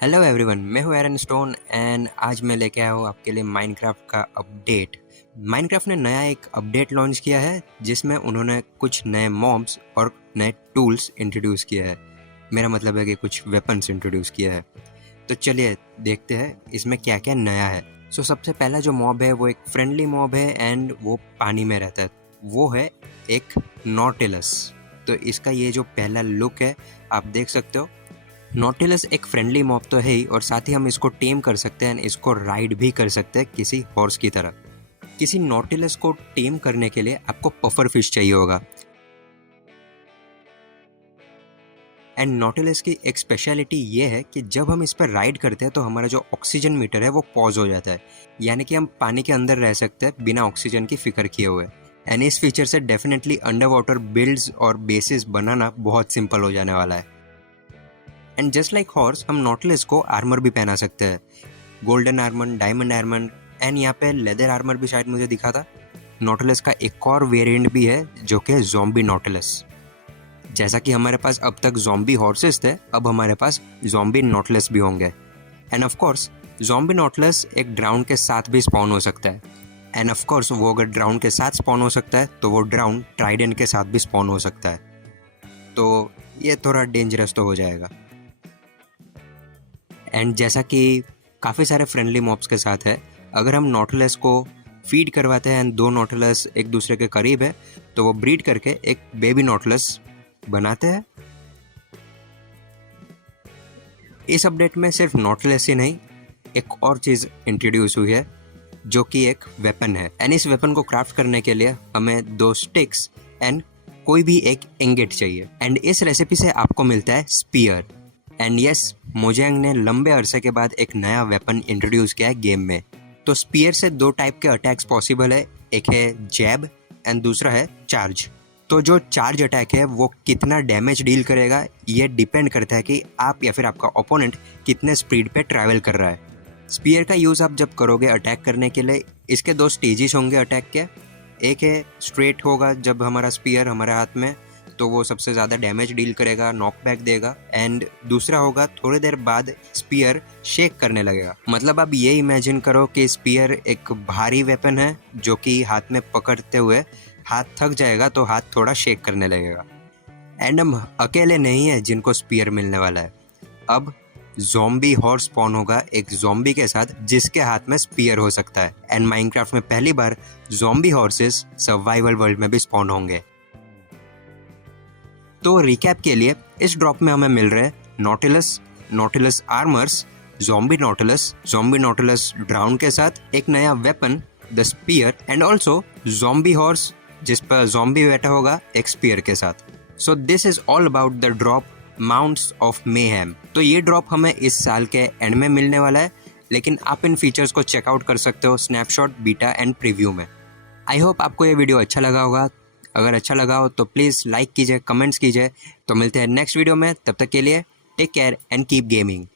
Hello everyone, मैं हूँ एरन stone and आज मैं लेके आया हूँ आपके लिए माइनक्राफ्ट का अपडेट। माइनक्राफ्ट ने नया एक अपडेट लॉन्च किया है जिसमें उन्होंने कुछ नए मॉब्स और नए टूल्स इंट्रोड्यूस किया है। मेरा मतलब है कि कुछ वेपन्स इंट्रोड्यूस किया है। तो चलिए देखते हैं इसमें क्या क्या नया है। सबसे पहला जो मॉब है वो एक फ्रेंडली मॉब है एंड वो पानी में रहता है। वो है एक नॉटिलस। तो इसका ये जो पहला लुक है आप देख सकते हो। नॉटिलस एक फ्रेंडली मॉब तो है ही और साथ ही हम इसको टेम कर सकते हैं, इसको राइड भी कर सकते हैं किसी हॉर्स की तरह। किसी नॉटिलस को टेम करने के लिए आपको पफर फिश चाहिए होगा। एंड नॉटिलस की एक स्पेशलिटी ये है कि जब हम इस पर राइड करते हैं तो हमारा जो ऑक्सीजन मीटर है वो पॉज हो जाता है, यानी कि हम पानी के अंदर रह सकते हैं बिना ऑक्सीजन की फिक्र किए हुए। एंड इस फीचर से डेफिनेटली अंडर वाटर बिल्ड्स और बेसिस बनाना बहुत सिंपल हो जाने वाला है। एंड जस्ट लाइक हॉर्स हम नॉटिलस को आर्मर भी पहना सकते हैं, golden armour, diamond armour and यहाँ पे लेदर आर्मर भी शायद मुझे दिखा था। नॉटिलस का एक और वेरिएंट भी है जो कि ज़ॉम्बी नॉटिलस। जैसा कि हमारे पास अब तक ज़ॉम्बी हॉर्सेस थे, अब हमारे पास ज़ॉम्बी नॉटिलस भी होंगे। End of course zombie Nautilus एक ड्राउन के साथ भी स्पॉन हो सकता है। एंड ऑफ कोर्स वो अगर ड्राउन के साथ स्पॉन हो सकता है तो वो ड्राउन ट्राइडेंट के साथ भी स्पॉन हो सकता है। तो ये थोड़ा डेंजरस तो हो जाएगा। एंड जैसा कि काफ़ी सारे फ्रेंडली मॉब्स के साथ है, अगर हम नॉटिलस को फीड करवाते हैं एंड दो नॉटिलस एक दूसरे के करीब है तो वो ब्रीड करके एक बेबी नॉटिलस बनाते हैं। इस अपडेट में सिर्फ नॉटिलस ही नहीं, एक और चीज़ इंट्रोड्यूस हुई है जो कि एक वेपन है। एंड इस वेपन को क्राफ्ट करने के लिए हमें 2 स्टिक्स एंड कोई भी एक इंगेट चाहिए। एंड इस रेसिपी से आपको मिलता है स्पीयर। एंड यस, मोजेंग ने लंबे अरसे के बाद एक नया वेपन इंट्रोड्यूस किया है गेम में। तो स्पीयर से 2 टाइप के अटैक्स पॉसिबल है, एक है जैब एंड दूसरा है चार्ज। तो जो चार्ज अटैक है वो कितना डैमेज डील करेगा ये डिपेंड करता है कि आप या फिर आपका ओपोनेंट कितने स्पीड पे ट्रैवल कर रहा है। स्पीयर का यूज़ आप जब करोगे अटैक करने के लिए, इसके 2 स्टेजेस होंगे अटैक के। एक है स्ट्रेट होगा, जब हमारा स्पीयर हमारे हाथ में तो वो सबसे ज़्यादा डैमेज डील करेगा, नॉकबैक देगा। एंड दूसरा होगा थोड़ी देर बाद स्पीयर शेक करने लगेगा। मतलब आप ये इमेजिन करो कि स्पीयर एक भारी वेपन है जो कि हाथ में पकड़ते हुए हाथ थक जाएगा तो हाथ थोड़ा शेक करने लगेगा। एंड हम अकेले नहीं है जिनको स्पीयर मिलने वाला है। अब ज़ॉम्बी हॉर्स स्पॉन होगा एक ज़ॉम्बी के साथ जिसके हाथ में स्पीयर हो सकता है। एंड माइनक्राफ्ट में पहली बार ज़ॉम्बी हॉर्सेस सर्वाइवल वर्ल्ड में भी स्पॉन होंगे। तो रिकैप के लिए इस ड्रॉप में हमें मिल रहे nautilus, nautilus armours, zombie nautilus drown के साथ एक नया weapon the spear and also zombie horse जिस पर ज़ॉम्बी बैठा होगा एक स्पीयर के साथ। So this is all about the drop mounts of mayhem. तो ये ड्रॉप हमें इस साल के एंड में मिलने वाला है, लेकिन आप इन फीचर्स को चेकआउट कर सकते हो स्नैपशॉट, बीटा एंड प्रीव्यू में। आई होप आपको ये वीडियो अच्छा लगा होगा। अगर अच्छा लगा हो तो प्लीज़ लाइक कीजिए, कमेंट्स कीजिए। तो मिलते हैं नेक्स्ट वीडियो में, तब तक के लिए take care and keep gaming.